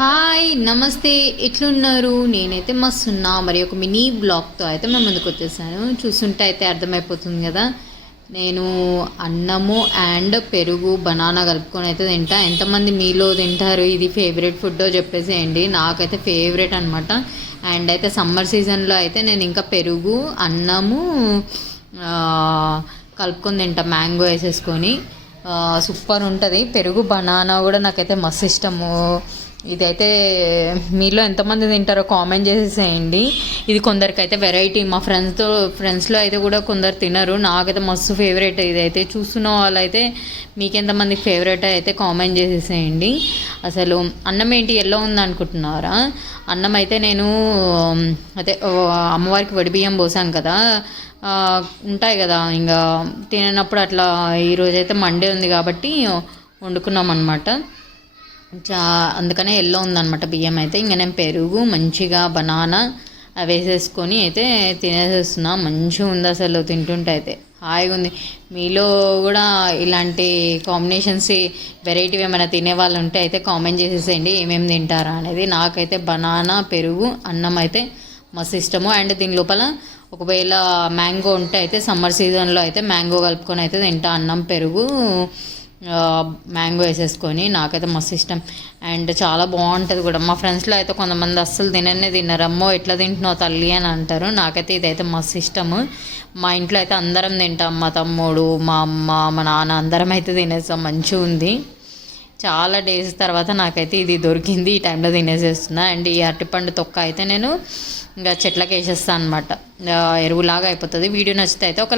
Hi నమస్తే, ఎట్లున్నారు? నేనైతే మస్తున్నా. మరి ఒక మినీ బ్లాగ్తో అయితే మేము ముందుకు వచ్చేసాను. చూస్తుంటే అయితే అర్థమైపోతుంది కదా. నేను అన్నము అండ్ పెరుగు బనానా కలుపుకొని అయితే తింటా. ఎంతమంది మీలో తింటారు? ఇది ఫేవరెట్ ఫుడ్డో చెప్పేసేయండి. నాకైతే ఫేవరెట్ అనమాట. అండ్ అయితే సమ్మర్ సీజన్లో అయితే నేను ఇంకా పెరుగు అన్నము కలుపుకొని తింటా, మ్యాంగో వేసేసుకొని. సూపర్ ఉంటుంది. పెరుగు బనానా కూడా నాకైతే మస్తు ఇష్టము. ఇదైతే మీలో ఎంతమంది తింటారో కామెంట్ చేసేసేయండి. ఇది కొందరికైతే వెరైటీ. మా ఫ్రెండ్స్లో అయితే కూడా కొందరు తినరు. నాకైతే మస్తు ఫేవరెట్. ఇదైతే చూస్తున్న వాళ్ళైతే మీకెంతమందికి ఫేవరెట్ అయితే కామెంట్ చేసేసేయండి. అసలు అన్నం ఏంటి ఎల్లో ఉంది అనుకుంటున్నారా? అన్నం అయితే నేను అదే అమ్మవారికి వడిబియ్యం పోసాం కదా, ఉంటాయి కదా ఇంకా తిననప్పుడు. అట్లా ఈరోజైతే మండే ఉంది కాబట్టి వండుకున్నాం అనమాట. అందుకనే ఎల్లో ఉందన్నమాట బియ్యం అయితే. ఇంకా నేను పెరుగు మంచిగా బనానా వేసేసుకొని అయితే తినేసేస్తున్నా. మంచిగా ఉంది అసలు. తింటుంటే అయితే హాయిగా ఉంది. మీలో కూడా ఇలాంటి కాంబినేషన్స్ వెరైటీవి ఏమైనా తినే వాళ్ళు ఉంటే అయితే కామెంట్ చేసేసేయండి ఏమేమి తింటారా అనేది. నాకైతే బనానా పెరుగు అన్నం అయితే మస్తు ఇష్టము. అండ్ దీని లోపల ఒకవేళ మ్యాంగో ఉంటే అయితే సమ్మర్ సీజన్లో అయితే మ్యాంగో కలుపుకొని అయితే తింటా. అన్నం పెరుగు మ్యాంగో వేసేసుకొని నాకైతే మస్తు ఇష్టం. అండ్ చాలా బాగుంటుంది కూడా. మా ఫ్రెండ్స్లో అయితే కొంతమంది అస్సలు తినరు. అమ్మో ఎట్లా తింటున్నావు తల్లి అని అంటారు. నాకైతే ఇదైతే మస్తు ఇష్టము. మా ఇంట్లో అయితే అందరం తింటాం. మా తమ్ముడు, మా అమ్మ, మా నాన్న అందరం అయితే తినేస్తాం. మంచిగా ఉంది. చాలా డేస్ తర్వాత నాకైతే ఇది దొరికింది. ఈ టైంలో తినేసేస్తున్నా. అండ్ ఈ అరటిపండు తొక్క అయితే నేను ఇంకా చెట్లకి వేసేస్తాను అనమాట. ఎరువులాగా అయిపోతుంది. వీడియో నచ్చితే అయితే ఒక